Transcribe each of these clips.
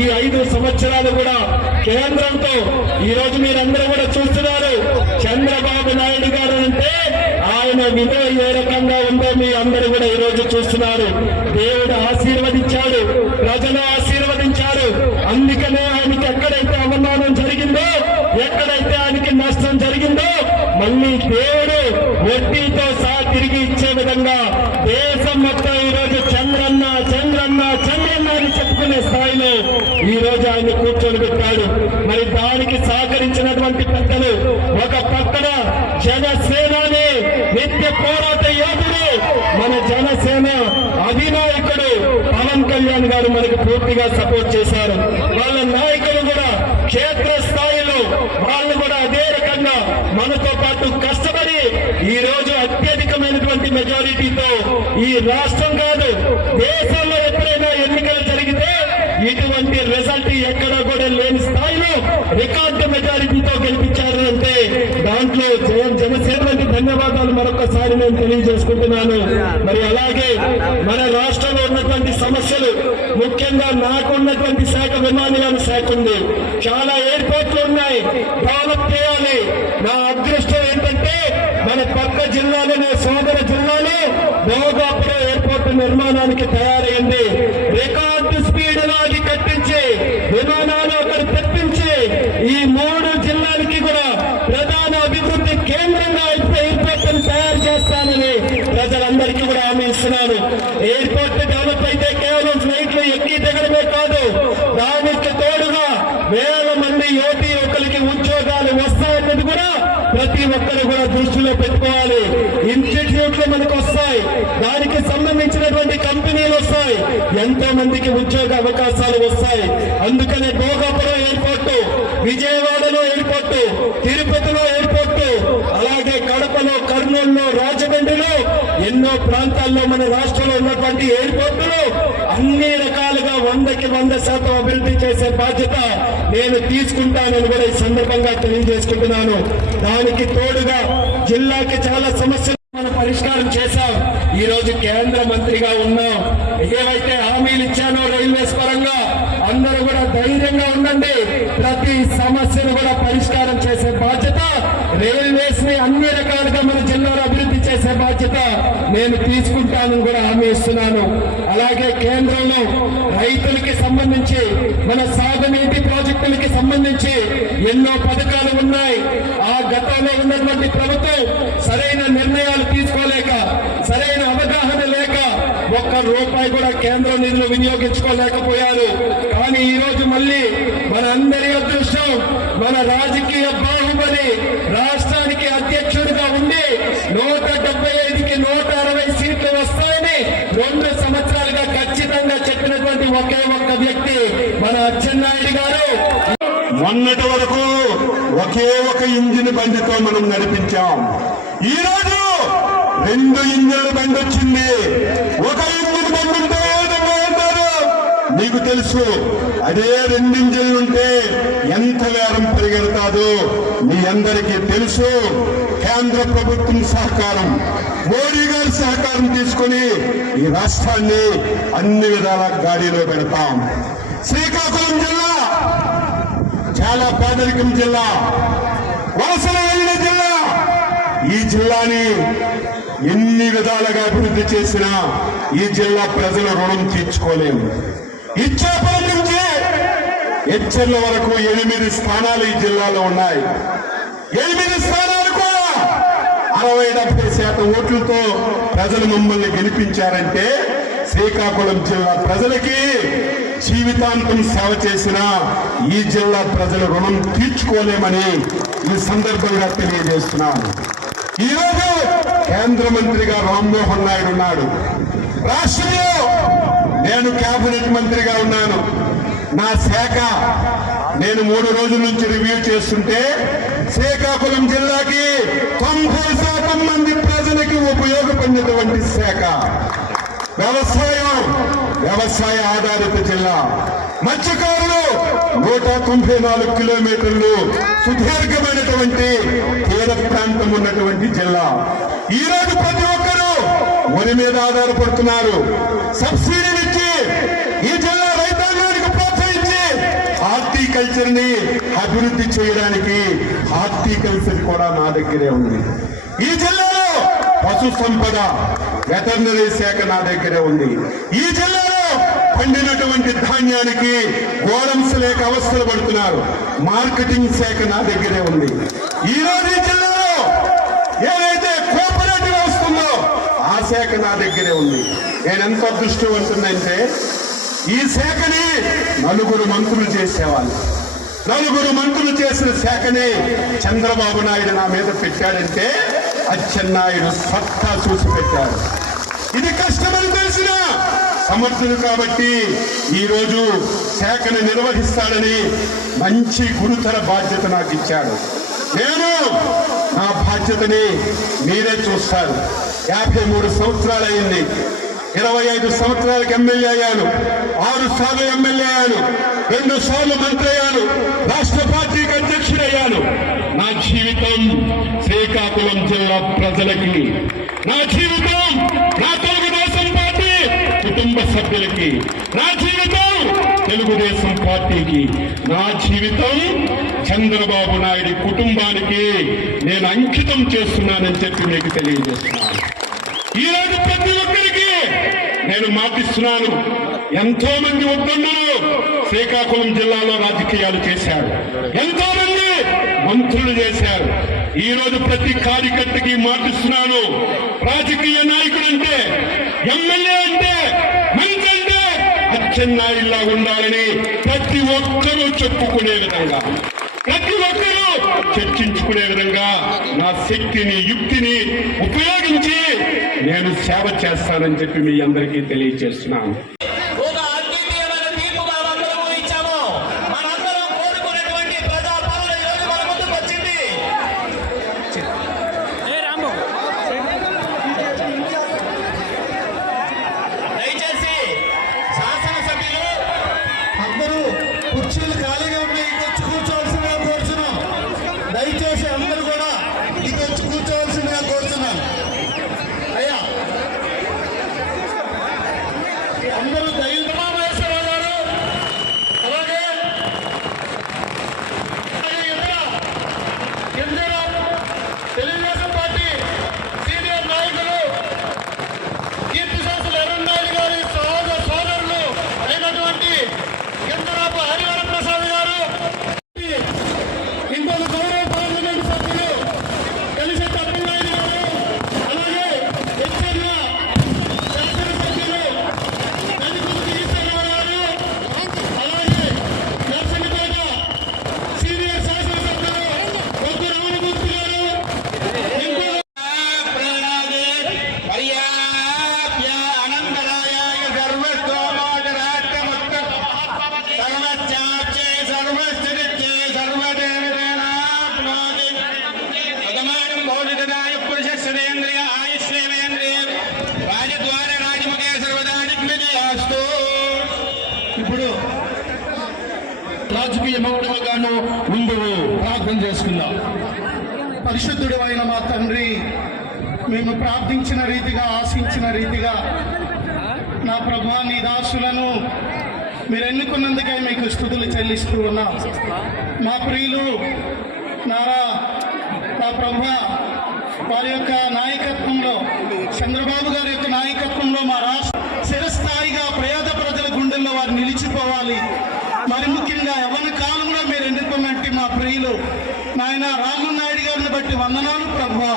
ఈ 5 సంవత్సరాలు కూడా కేంద్రంతో ఈ రోజు మీరందరూ కూడా చూస్తున్నారు. చంద్రబాబు నాయుడు గారు అంటే ఆయన విలువ ఏ రకంగా ఉందో మీ అందరూ కూడా ఈ రోజు చూస్తున్నారు. దేవుడు ఆశీర్వదించాడు, ప్రజలు ఆశీర్వదించారు. అందుకనే ఆయనకి ఎక్కడైతే అవమానం జరిగిందో, ఎక్కడైతే ఆయనకి నష్టం జరిగిందో మళ్ళీ దేవుడు వడ్డీతో సహా తిరిగి ఇచ్చే విధంగా దేశం మొత్తం ఈ రోజు చంద్రన్న చంద్రన్న చంద్రన్న అని చెప్పుకునే స్థాయిలో ఈ రోజు ఆయన కూర్చొని పెట్టాడు. మరి దానికి సహకరించినటువంటి పెద్దలు, ఒక పక్కన జనసేనని నిత్య పోరాట యోధుడు, మన జనసేన అధినాయకుడు పవన్ కళ్యాణ్ గారు మనకు పూర్తిగా సపోర్ట్ చేశారు. వాళ్ళ నాయకులు కూడా క్షేత్ర స్థాయిలో వాళ్ళు కూడా అదే రకంగా మనతో పాటు కష్టపడి ఈ రోజు అత్యధికమైనటువంటి మెజారిటీతో ఈ రాష్ట్రం కాదు దేశంలో ఎప్పుడైనా ఎన్నికలు జరిగితే ఇటువంటి రిజల్ట్ ఎక్కడా కూడా లేని స్థాయిలో రికార్డు మెజారిటీతో గెలిపించారు అంటే దాంట్లో జనసేనకి ధన్యవాదాలు మరొకసారి నేను తెలియజేసుకుంటున్నాను. మరి అలాగే మన రాష్ట్రంలో ఉన్నటువంటి సమస్యలు, ముఖ్యంగా నాకు ఉన్నటువంటి శాఖ విమానయాన శాఖ ఉంది. చాలా ఎయిర్పోర్ట్లు ఉన్నాయి, డెవలప్ చేయాలి. నా అదృష్టం ఏంటంటే మన పక్క జిల్లాలోనే సోదర జిల్లాలో భోగాపురం ఎయిర్పోర్ట్ నిర్మాణానికి తయారైంది. రికార్డు స్పీడ్ లో అది కట్టించి విమానాలు అక్కడ తెప్పించి ఈ 3 జిల్లాలకి కూడా ప్రధాన అభివృద్ధి కేంద్రంగా ఎయిర్పోర్ట్ తయారు చేస్తానని ప్రజలందరికీ కూడా హామీ ఇస్తున్నాను. ఎయిర్పోర్ట్ డెవలప్ అయితే కేవలం ఫ్లైట్లు ఎక్కి దిగడమే కాదు, దానికి తోడుగా వేల మంది యువకులకి ఉద్యోగాలు వస్తాయన్నది కూడా ప్రతి ఒక్కరు కూడా దృష్టిలో పెట్టుకోవాలి. ఇన్స్టిట్యూట్లు మనకు వస్తాయి, దానికి సంబంధించినటువంటి కంపెనీలు వస్తాయి, ఎంతో మందికి ఉద్యోగ అవకాశాలు వస్తాయి. అందుకనే భోగాపురం ఎయిర్పోర్టు, విజయవాడలో ఎయిర్పోర్టు, తిరుపతిలో ఎయిర్పోర్టు, అలాగే కడపలో, కర్నూలులో, రాజమండ్రిలో ఎన్నో ప్రాంతాల్లో మన రాష్ట్రంలో ఉన్నటువంటి ఎయిర్పోర్టులు అన్ని రకాలుగా 100కి 100% అభివృద్ధి చేసే బాధ్యత నేను తీసుకుంటానని కూడా ఈ సందర్భంగా తెలియజేసుకుంటున్నాను. దానికి తోడుగా జిల్లాకి చాలా సమస్యలు మనం పరిష్కారం చేశాం. ఈ రోజు కేంద్ర మంత్రిగా ఉన్నాం. ఏవైతే హామీలు ఇచ్చానో రైల్వేస్ పరంగా అందరూ కూడా ధైర్యంగా ఉండండి. ప్రతి సమస్యను కూడా పరిష్కారం చేసే బాధ్యత, రైల్వేస్ ని అన్ని రకాలుగా మన జిల్లాలో అభివృద్ధి చేసే బాధ్యత నేను తీసుకుంటానని కూడా హామీ ఇస్తున్నాను. అలాగే కేంద్రంలో రైతులకి సంబంధించి, మన సాగునీటి ప్రాజెక్టులకి సంబంధించి ఎన్నో పథకాలు ఉన్నాయి. ఆ గతంలో ఉన్నటువంటి ప్రభుత్వం సరైన నిర్ణయాలు తీసుకోలేక, సరైన అవగాహన లేక ₹1 కూడా కేంద్ర నిధులు వినియోగించుకోలేకపోయారు. కానీ ఈ రోజు మళ్ళీ మన అందరి అదృష్టం, మన రాజకీయ బాహుబలి రాష్ట్రానికి అధ్యక్షుడిగా ఉండి 175కి 160 సీట్లు వస్తాయని 2 సంవత్సరాలుగా ఖచ్చితంగా చెప్పినటువంటి ఒకే ఒక్క వ్యక్తి మన అచ్చెన్నాయుడు గారు. మొన్నటి వరకు ఒకే ఒక ఇంజిన్ బండితో మనం నడిపించాం. ఈ రోజు 2 ఇంజిన్ల బండి వచ్చింది. ఒక ఇంజిన్ బండి ఉంటే ఏమన్నారు మీకు తెలుసు. అదే 2 ఇంజిన్లుంటే ఎంత వేగం పరిగెడతాదో మీ అందరికీ తెలుసు. కేంద్ర ప్రభుత్వం సహకారం, మోడీ గారి సహకారం తీసుకుని ఈ రాష్ట్రాన్ని అన్ని విధాల గాడిలో పెడతాం. శ్రీకాకుళం జిల్లా చాలా పేదరికం జిల్లా, వలసలు వెళ్ళిన జిల్లా. ఈ జిల్లాని ఎన్ని విధాలుగా అభివృద్ధి చేసినా ఈ జిల్లా ప్రజల రుణం తీర్చుకోలేము. ఇచ్చాపురం నుంచి హెచ్చర్ల వరకు 8 స్థానాలు ఈ జిల్లాలో ఉన్నాయి. 8 స్థానాలు కూడా 60-70% ఓట్లతో ప్రజలు మమ్మల్ని గెలిపించారంటే శ్రీకాకుళం జిల్లా ప్రజలకి జీవితాంతం సేవ చేసిన ఈ జిల్లా ప్రజల రుణం తీర్చుకోలేమని ఈ సందర్భంగా తెలియజేస్తున్నాను. ఈరోజు కేంద్ర మంత్రిగా రామ్మోహన్ నాయుడు ఉన్నాడు. రాష్ట్రంలో నేను కేబినెట్ మంత్రిగా ఉన్నాను. నా శాఖ నేను 3 రోజుల నుంచి రివ్యూ చేస్తుంటే శ్రీకాకుళం జిల్లాకి 90% మంది ప్రజలకి ఉపయోగపడినటువంటి శాఖ. వ్యవసాయ ఆధారిత జిల్లా. మత్స్యకారులు 194 కిలోమీటర్లు సుదీర్ఘమైనటువంటి తీర ప్రాంతం ఉన్నటువంటి జిల్లా. ఈ రోజు ప్రతి ఒక్కరూ వరి మీద ఆధారపడుతున్నారు. సబ్సిడీనిచ్చి ఈ జిల్లా రైతాంగానికి ప్రోత్సహించి హార్టికల్చర్ ని అభివృద్ధి చేయడానికి హార్టికల్చర్ కూడా నా దగ్గరే ఉంది. ఈ జిల్లాలో పశు సంపద వెటర్నరీ శాఖ నా దగ్గరే ఉంది. ఈ జిల్లాలో పండినటువంటి ధాన్యానికి గోడమ్స్ లేక అవస్థలు పడుతున్నారు. మార్కెటింగ్ శాఖ నా దగ్గరే ఉంది. ఈ రోజు ఈ జిల్లాలో ఏదైతే కోఆపరేటివ్ వస్తుందో ఆ శాఖ నా దగ్గరే ఉంది. నేను ఎంత అదృష్టవంతుందంటే ఈ శాఖని నలుగురు మంత్రులు చేసేవాళ్ళు. నలుగురు మంత్రులు చేసిన శాఖని చంద్రబాబు నాయుడు నా మీద పెట్టాడంటే అచ్చెన్నాయుడు సత్తా చూసి పెట్టాడు. ఇది కష్టమని తెలిసిన సమర్థుడు కాబట్టి ఈ రోజు శాఖను నిర్వహిస్తాడని మంచి గురుతర బాధ్యత నాకు ఇచ్చాడు. నేను నా బాధ్యతని మీరే చూస్తారు. 53 సంవత్సరాలు అయింది. 25 సంవత్సరాలకు ఎమ్మెల్యే అయ్యాను, 6 సార్లు ఎమ్మెల్యే అయ్యాను, 2 సార్లు మంత్రి అయ్యాను, రాష్ట్ర పార్టీకి అధ్యక్షుడయ్యాను. నా జీవితం శ్రీకాకుళం జిల్లా ప్రజలకి, నా జీవితం నా తెలుగుదేశం పార్టీ కుటుంబ సభ్యులకి, నా జీవితం తెలుగుదేశం పార్టీకి, నా జీవితం చంద్రబాబు నాయుడు కుటుంబానికి నేను అంకితం చేస్తున్నానని చెప్పి మీకు తెలియజేస్తున్నాను. ఈ రోజు ప్రతి ఒక్కరికి నేను మాటిస్తున్నాను. ఎంతో మంది ఉద్యములు శ్రీకాకుళం జిల్లాలో రాజకీయాలు చేశారు, ఎంతో మంది మంత్రులు చేశారు. ఈ రోజు ప్రతి కార్యకర్తకి మాటిస్తున్నాను. రాజకీయ నాయకుడు అంటే, ఎమ్మెల్యే అంటే, మంత్రి అంటే అచ్చెన్నాయుడులా ఉండాలని ప్రతి ఒక్కరూ చెప్పుకునే విధంగా, ప్రతి ఒక్కరూ చర్చించుకునే విధంగా నా శక్తిని, యుక్తిని ఉపయోగించి నేను సేవ చేస్తానని చెప్పి మీ అందరికీ తెలియజేస్తున్నాను. కుర్చీలు ఖాళీగా ఉన్నాయి, వచ్చి కూర్చోవలసిందిగా కోరుతున్నాం. దయచేసి అందరూ కూడా ఇది వచ్చి కూర్చోవలసిందిగా కోరుతున్నాం. అయ్యా అందరూ దయచేశ్వరరావు గారు, అలాగే తెలుగుదేశం పార్టీ సీనియర్ నాయకులు కీర్తిశాస్త్రులు ఎర్రన్నాయుడు గారి సోదరులు అయినటువంటి కిందరాపు హరివర ప్రసాద్ గారు, ఇంకొక గౌరవ పార్లమెంట్ సభ్యులు కలిసి తప్పినాయుడు గారు, అలాగే హెచ్చర్ల శాసనసభ్యులు నదికుర్తి ఈశ్వరరావు గారు, అలాగే నర్సంపేట సీనియర్ శాసనసభ్యులు కొద్ది రామమూర్తి గారు, ఇప్పుడు రాజకీయ మౌఢ్యంగాను ముందు ప్రార్థన చేసుకుందాం. పరిశుద్ధుడు అయిన మా తండ్రి, మేము ప్రార్థించిన రీతిగా, ఆశించిన రీతిగా నా ప్రభా నీ దాసులను మీరు ఎన్నుకున్నందుకై మీకు స్తుతులు చెల్లిస్తూ ఉన్నాం. మా ప్రియులు నారా నా ప్రభా వారి యొక్క నాయకత్వంలో, చంద్రబాబు గారి యొక్క నాయకత్వంలో మా రాష్ట్ర చిరస్థాయిగా పేద ప్రజల గుండెల్లో వారు నిలిచిపోవాలి. మరి ముఖ్యంగా యవ్వన కాలంలో మీరు ఎన్నుకున్నట్టు మా ప్రియులు నాయన రామ్మోహన్ నాయుడు గారిని బట్టి వందనాలు ప్రభువా.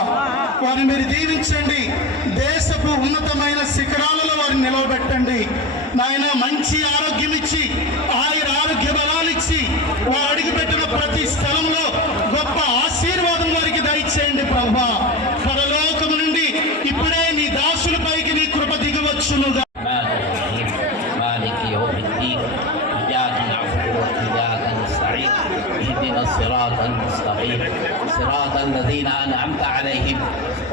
వారిని మీరు దీవించండి, దేశపు ఉన్నతమైన శిఖరాలలో వారిని నిలవబెట్టండి నాయన. మంచి ఆరోగ్యం ఇచ్చి, ఆరోగ్య బలాలు ఇచ్చి, వారు అడుగుపెట్టిన ప్రతి స్థలంలో గొప్ప ఆశీర్వాదం వారికి దయచేయండి ప్రభువా. పరలోకము నుండి ఇప్పుడే నీ దాసులపైకి నీ కృప దిగవచ్చునుగా. صراط المستقيم صراط الذين أنعمت عليهم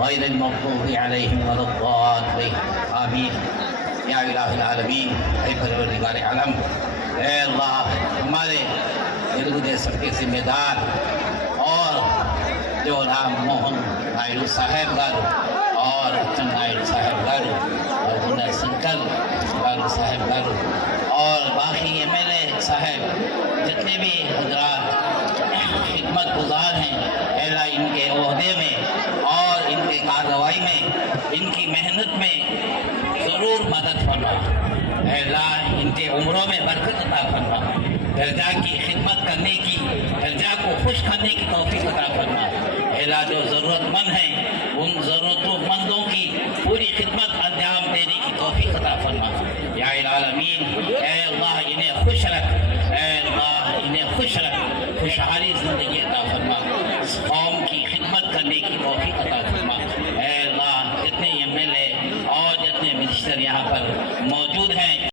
غير المغضوب عليهم ولا الضالين آمين या इलाही आलमीन ऐ परवरदिगार आलम ऐ अल्लाह हमारे తెలుగుదేశం के जिम्मेदार और जो राम मोहन नायडू साहब गारू और अच्చెన్నాయుడు साहब गारू और उन्हें संकल गारू साहब गारू और बाकी MLA साहब जितने भी हजरात खिदमत गुजार हैं, अल्लाह इनके ओहदे में और इनके कार्रवाई में, इनकी मेहनत में ज़रूर मदद फरमा। अल्लाह इनके उम्रों में बरकत अता फरमा। दर्जा की खिदमत करने की, दर्जा को खुश करने की तौफीक अता फरमा। अल्लाह जो ज़रूरतमंद हैं उन ज़रूरतमंदों की पूरी खिदमत अंजाम देने की तौफीक अता फरमा। या आलमीन, ऐ अल्लाह इन्हें खुश रख, ऐ अल्लाह इन्हें खुश रख, खुशहाली ज़िंदगी अता फरमा।